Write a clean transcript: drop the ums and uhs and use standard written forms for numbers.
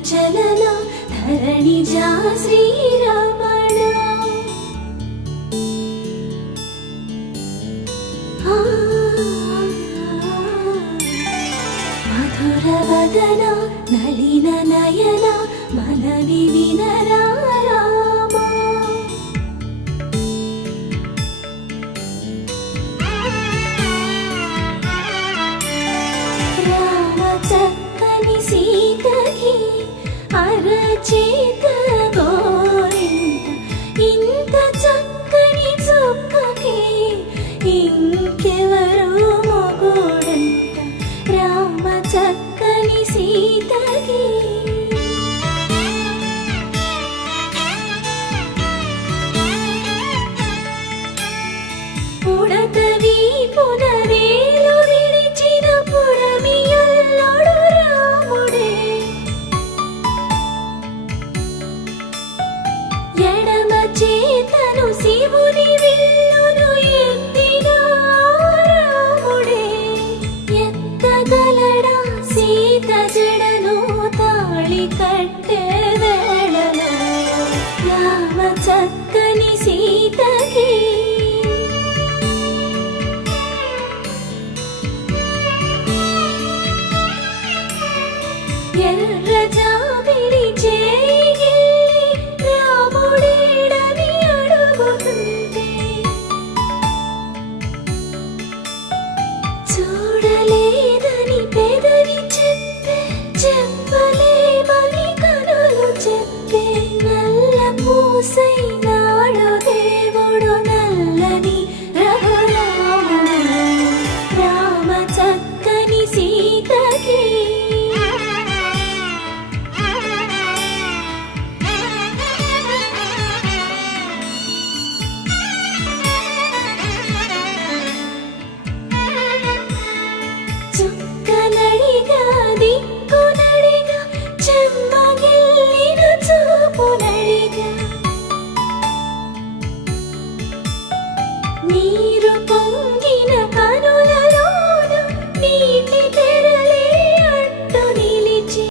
చలన ధరణిజా శ్రీరమణ మధుర వదన నళిన నయన మనవి వినరా రామా రామ చక్కని సీతకి అరచేత గోరింట ఇంత చక్కని చుక్కకి ఇంకెవరు మొగుడంట రామ చక్కని సీతకి పుడతవి పునవేలు విడిచిన పుడమియల్లోడు రాముడే ఎడమ చేతను శివుని విల్లును ఎత్తిన రాముడే ఎత్తగలడా సీత జడను తాళి కట్టే వేళలో రామ చక్కని సీతకి ఎర్ర జాబిలి చేయి రాముడేడని అడుగుతుంటే చూడలేదని పెదవి చెప్పే చెప్పలేమని కనులు చెప్పే నల్ల పూసైనాడు దేవుడు నల్లని రఘురాముడు రామ చక్కని సీతకి చుక్కనడిగా దిక్కు